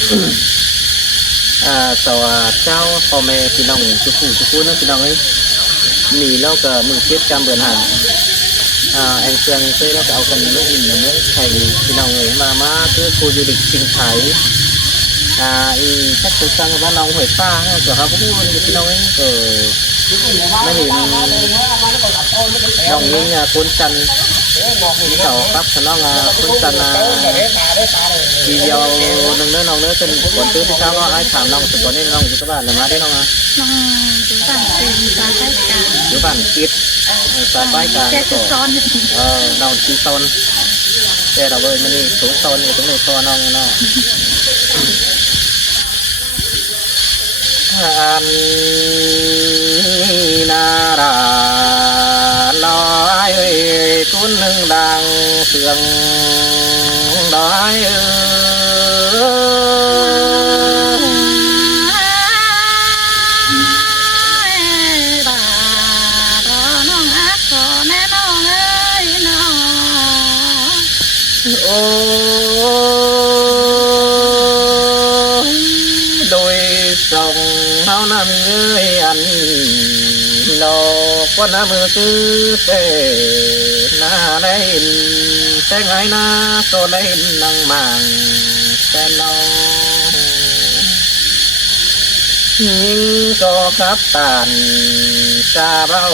สวัสดีเจ้าพ่อแม่พี่น้องทุกผู้ทุกคนนะพี่น้องเอ้ยมีแล้วก็มือเก็บจำเบือนห่างแองเซียงเคยแล้วก็เอากันลูกอินเนื้อไข่พี่น้องเอ้ยมาคือครูยูดิกจิงไข่อีชักตัวสังบ้านน้องหอยฟ้าฮะตัวเขาพูดพี่น้องเอ้ยก็ไม่เห็นน้องยิงคนจันที่เขาปั๊บฉันน้องคนจันทีเดียวหนึ่งเนื้อน้องเนื้อเป็นคนตื้อที่เช้าก็ไอ้ถามน้องสุดก่อนนี่น้องอยู่ที่บ้านเลยมาได้น้องน้องอยู่บ้านเป็นสายใกล้กันอยู่บ้านคิดสายใกล้กันก็น้องที่ต้นแต่เราเลยมันนี่สูงต้นอยู่ตรงนี้ตัวน้องเนาะอันนาราลอยคุณหนึ่งดังเสียงดอยโอ้โดยส่งเท่านั้นเงยอันโลกว่าน้ำมือซื้อเตหน้าได้แต่ไงนะก็ได้นั่งมังแต่น้องยิงก็ขับตันกาเบ้า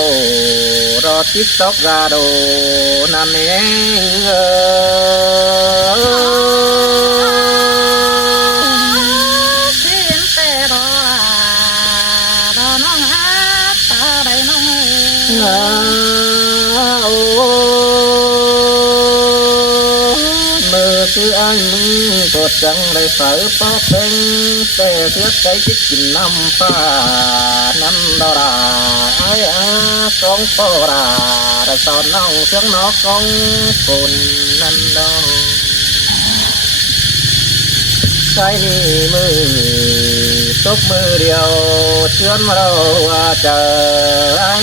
รอทิศตกกาโดนั่นเองคืออันมึงกดจังได้ใส่ปอเป็นแต่เสียใจคิดกินน้ำฟ้าน้ำดอราไอ้สองปอราแต่ตอนน้องเสียงนอกกองคนนั้นดองใช้นี่มือตบมือเดียวเชื่อนมาเราว่าเจอไอ้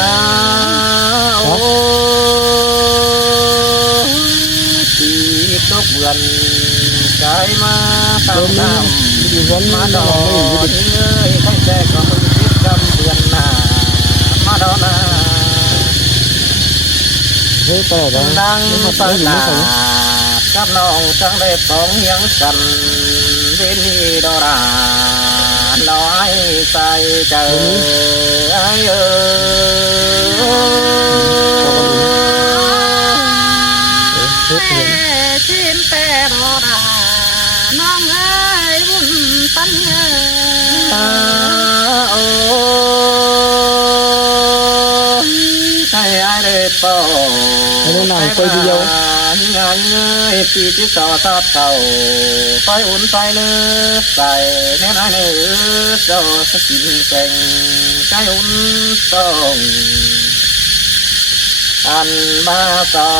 โอ้ที่ตกเบือนใจมาตามน้ำมาดอนเงยตั้งแต่ก็มึงคิดกำเดือนหน้ามาดอนนาดังสังนากับน้องจังได้ป้องยังกันเวนีดอราน้อยใจเจอไอ้ชิมแต่รอดาน้องเอ้ยบุญตันเอ้โอ้ใช่ไอ้เด็กโตไอ้นางไปเดียวงานเงยปีที่ต่อทัดเก่าไฟอุ่นไฟเนื้อใส่แน่นอนเนื้อโซ่สกินแก่งใจอุ่นส่งอันมาต่อ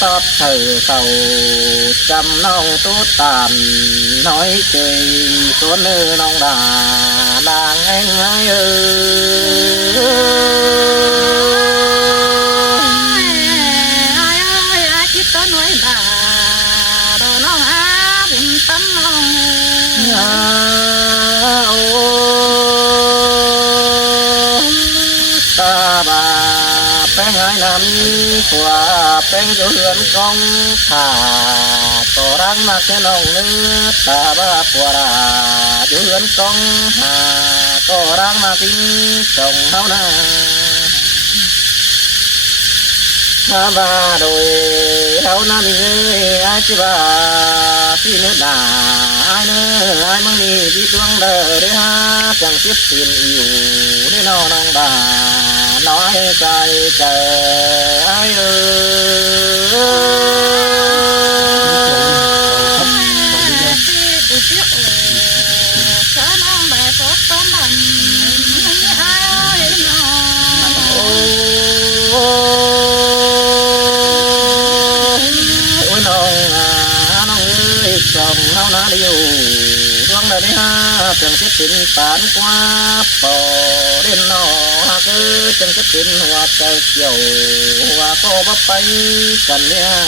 ทอดเธอเก่าจำน้องตุ๊ดตานน้อยเจยตัวเนื้อน้องด่าด่างเองไงต้นไว้ด่าดอน้องอาบุญตั้มน้องโอ้ตาบาแป้งไอ้น้ำขวาแป้งอยู่เหือนกองขาต่อรังมาแค่น้องเนื้อตาบาขวาอยู่เหือนกองหาก็รังมากินส่งเท่านั้นถ้าบาโดยเท่านั้นเงยไอ้ที่บาที่เนื้อด่าไอ้เนื้อไอ้มึงนี่ที่ดวงเด้อได้ฮะจังคิดตื่นอยู่ได้น้องด่าน้อยใจเจอไอ้ส่งเฮานาเดียวดวงเดินฮะ chẳng biết tình tán qua bỏ đến nó cứ chẳng biết tình hoa trời chiều hoa có bắp bay cần nha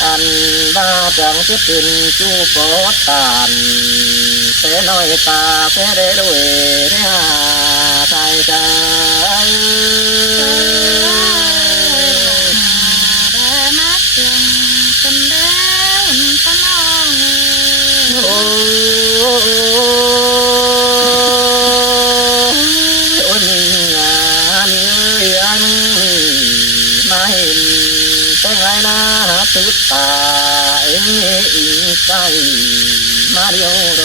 anh ba chẳng biết tình chú có tàn sẽ nói ta sẽ để đuổi để hà thay trái để mắt chừng tình đéo tâm ông ôi mình ơi anh mai tới ngày na tức ta em say mà điều đó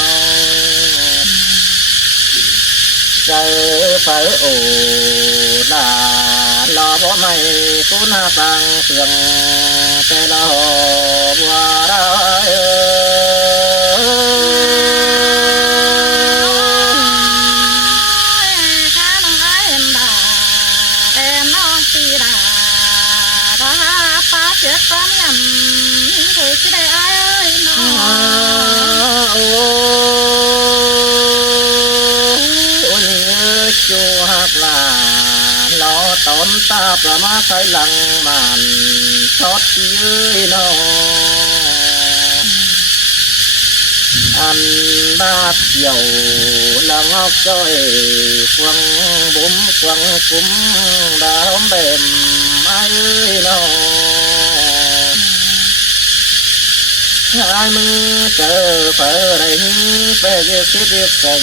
trời phải ổ là lo bỏ mày cũng na tăng sương tê lo bùa đó chết con nhầm thôi chứ đây ai ơi nó ôi nhớ chùa là lo tóm ta và má say lăng màn xót dưới nó ăn ba chiều là ngọc trời quăng bún quăng cúm đã hóm bềm ai ơi nó ai mưa chờ phở đầy về việc tiếp việc cần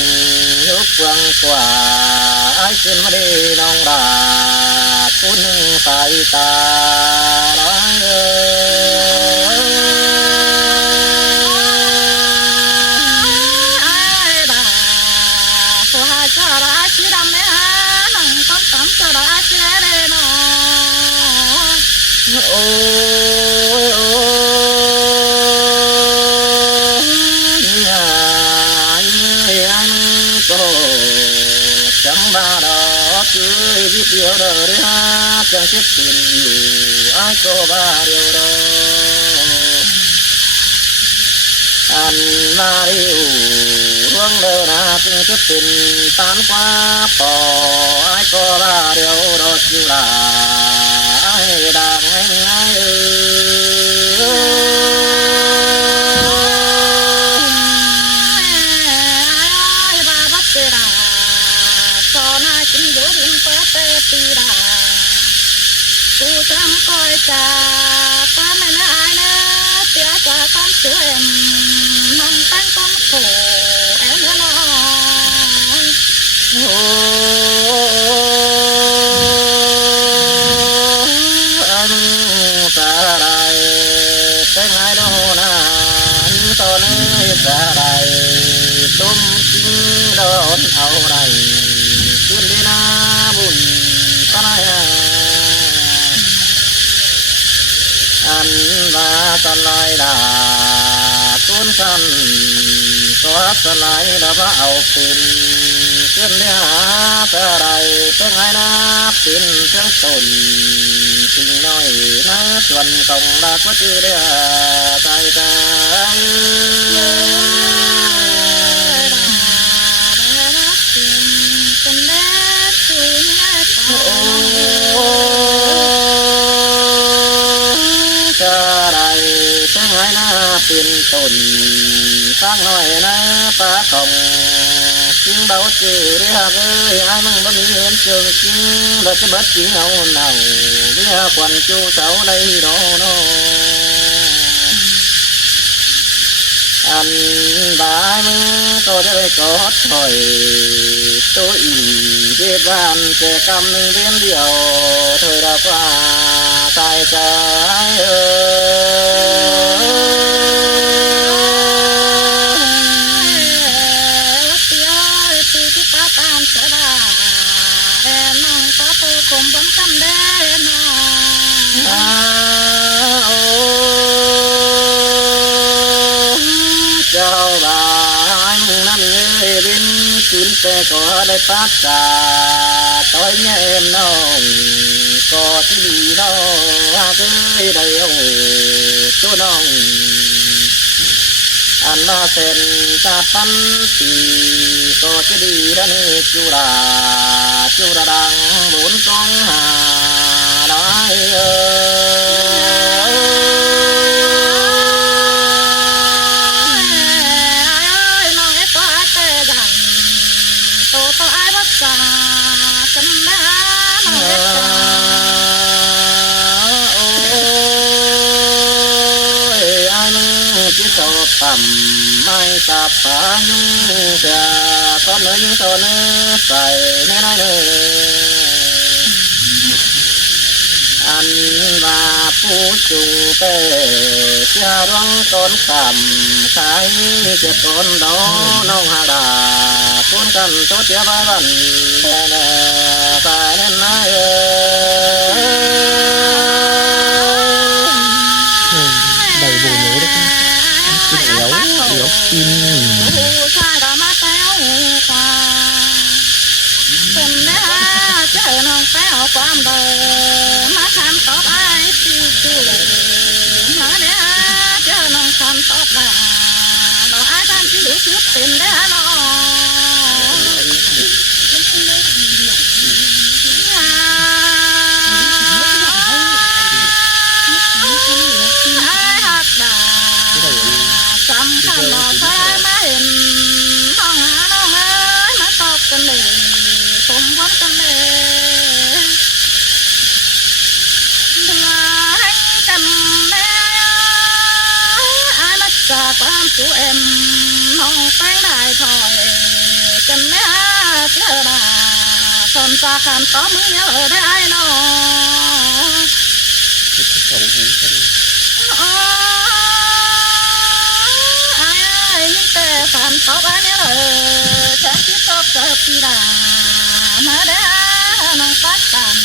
lúc quăng quả ai xin mà đi nông đà cuốn tay ta đó ai bà của hai cho đã chỉ đâm mẹ nông con tắm cho đã chỉ để nó ôi chẳng ba đó cưới biết điều đó đấy ha chẳng chết tiền nhiều ai có ba điều đó anh ba điều hướng đâu na từng chết tiền tán qua bỏ ai có ba điều đó chỉ là ai đang anh ai cô chẳng coi cha ta mẹ nó ai nữa tía cha con chú em mong tăng con khổ em nữa lo anh ta đây tên ai đâu na to nơi ta đây tôm chín đón áo này tuyên đi na buồn ta này anh và ta lại đã cuốn khăn có ta lại đã bảo tin tuyên đi ta đây tên ai na tin tiếng tồn tình nói nó chuẩn công đã có chữ để tay ta cha đây tiếng ai na tin tồn sáng nói na ta không tiếng báo chữ để hạt ơi ai mong bấm miếng trường tiếng là cái bất chỉ ngầu nào với quan chu cháu đây đó nó anh ba có đây có thời tôi biết van trẻ cầm nâng viên điều thời đã qua sai trái cùng vẫn cầm đê nó chào bà anh năm người bên kín xe có đây phát cả tối nghe em nồng có tí đi đâu cứ đây ông chỗ nồng อันนอเซนตาปันตีก็จะดีระเนจุราจุระดังบุญกองหาได้น้องไอ้ตัวเตะดันตัวไอ้รักษากันได้น้องไอ้จ้าต่ำไม่ตับปายุจะก้อนเนื้อยิ่งตัวเนื้อใส่แน่นเลยอันว่าผู้จุงเตะจะร้องต้นคำขายจะต้นดอกน้องหาดาคนกันตัวเจ้าบ้านแน่แน่ใส่แน่นเลยđầy bùn nhớ đấy cái éo kim ผู้ชายก็มาแต้วกว่าเป็นแม่เจอน้องแต้วความเดิมมาทำตอบไอ้ปีจูมาเนี่ยเจอน้องทำตอบด่าเราไอ้ทำที่รู้สึกเป็นได้น้องสำคัญหนอใช่มาเห็นน้องหาน้องเอ้ยมาตอบกันเลยสมหวังกันเลยเดือให้กันแน่อายมาจากความสูเอ็มน้องแป้งได้ถอยกันแน่เจ้าดาสนสาขันต่อมือเยอะได้น้องฝันตอบอันนี้เลยฉันคิดตอบเกิดปีดามาเด้อน้องปัดตัน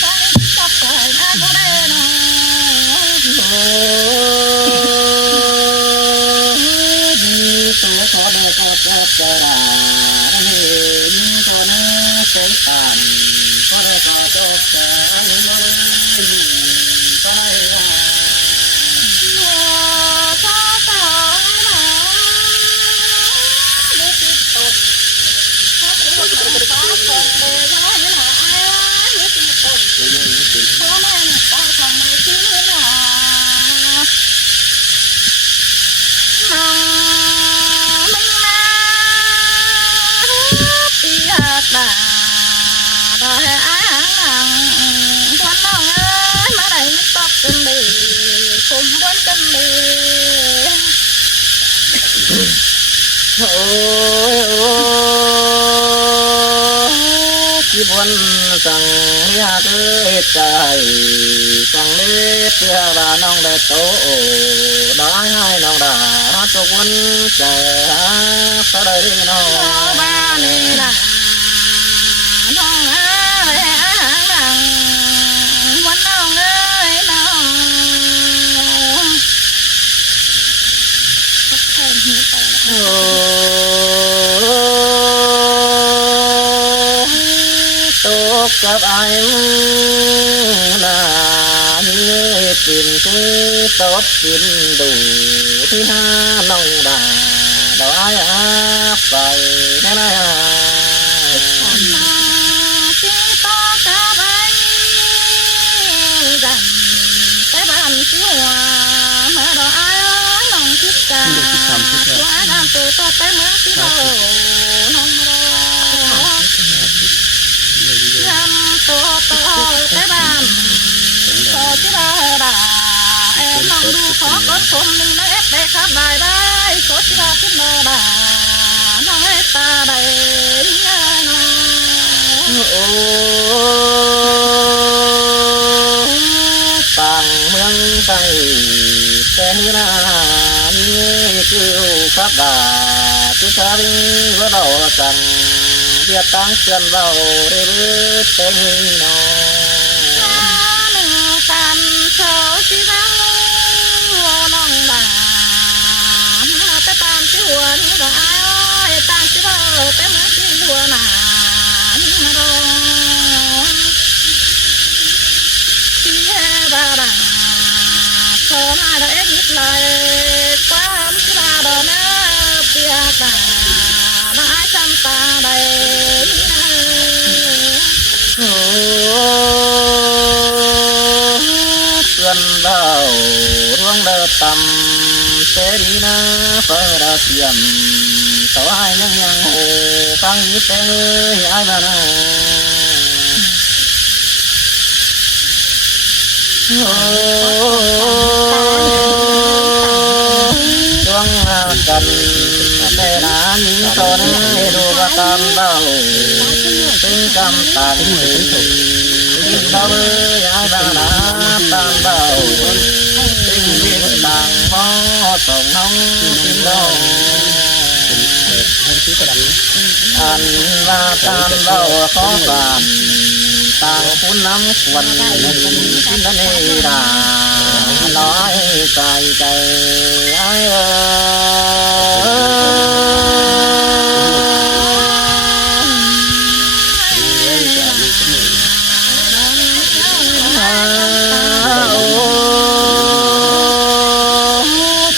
ใจตอบเกิดอากูได้น้องดีตัวขอได้ก็จะเจราเห็นตัวนี้ใช้ตันขอได้ก็จะเจอเลยไปว่าđòi ai ăn quanน้องเอ้ยมาได้ตอกกันดีผมวันกันดีโอ้ยโอ้ที่บนสั่งอยากเอ้ยใจสั่งเล็บเพื่อว่าน้องได้โตได้ให้น้องได้ตัวคนใจก็ได้น้องบ้านนี่นะน้องเอ้ยนังวันน้องเอ้ยน้องโอ้ตกกับไอ้นานี่เป็นที่ตบกินดูที่หาน้องดาดอกไอ้ไปแน่ๆว่าน้ำตัวต่อไปเมืองที่เราน้องรอยำตัวต่อไปบ้านต่อที่เราด่าเอ็มน้องดูขอก้นผมหนึ่งนะเอฟได้ครับได้ได้โซที่เราขึ้นมาด่าน้องเอฟตาได้น้องโอ้ต่างเมืองไทยแต่นี่นานี่คือครับดาที่ชาวิว่าเราสั่งเรียกตั้งเตือนเราเรื่อยๆเต็มน้องหนึ่งกันโชว์ที่เราน้องด่าแต่ตามที่หัวนี่ก็อ้ายตามที่เราแต่เมื่อที่หัวหนานี่ร้องที่แห่บาดาโซมาได้เอ็ดเลยความที่บาดา cho nó bia tà đã chăm ta đây xuân đầu ruộng đợt tầm sẽ đi na phơi đợt tiệm tàu ai nhang nhang hồ phăng ít ơi ai mà na chuông cần để đã những con đồ và tam bao tinh cầm tàn tinh bao ai mà na tam bao tinh viên tàng mó tổng nông tinh đâu anh và tam bao khó tàn tàng phun nắm quần xin đến đây đà nói cày cày ai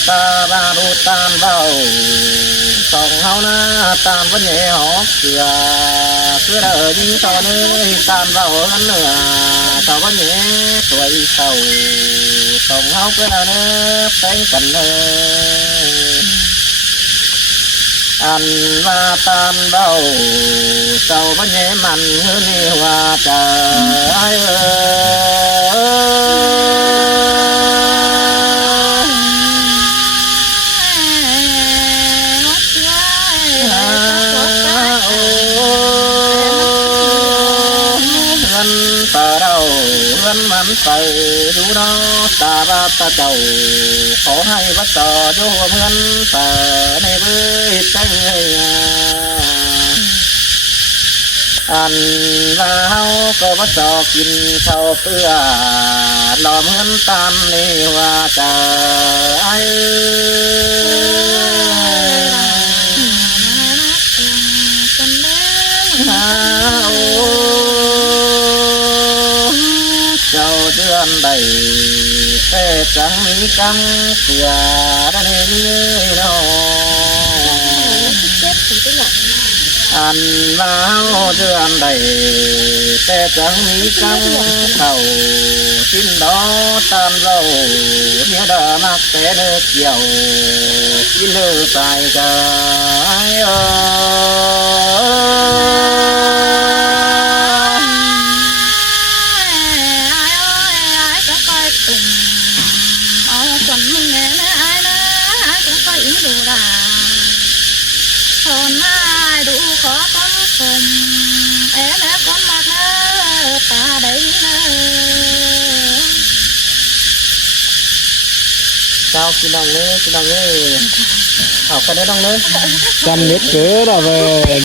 ta ba đu tan bao sòng hao na tan vẫn nhẹ hót cứ đợi đi to nơi tan vào ngắn nửa tàu vẫn nhẹ tuổi sầu sòng hao cứ đợi nơi tay cần ăn và tan bao sầu vẫn nhẹ mặn hơn hoa trời ta đâu gần mắn tay đủ đó ta ba ta chầu khổ hay bắt tờ vô ngân tờ này với canh ăn lao có bắt tờ kín thâu tưa lòm ngân tan đi hoa trời ai châu đơn đầy tê trắng mỹ cam cửa đã nên như đâu ăn vào đơn đầy tê trắng mỹ cam khẩu xin đó tan dầu nghĩa đờ mắc té nước chiều xin lư tài trời hồn ai đủ khó con cùng em đã con mặt ta đấy sao khi đồng ơi học cái đấy đồng ơi chăn nít cửa rồi về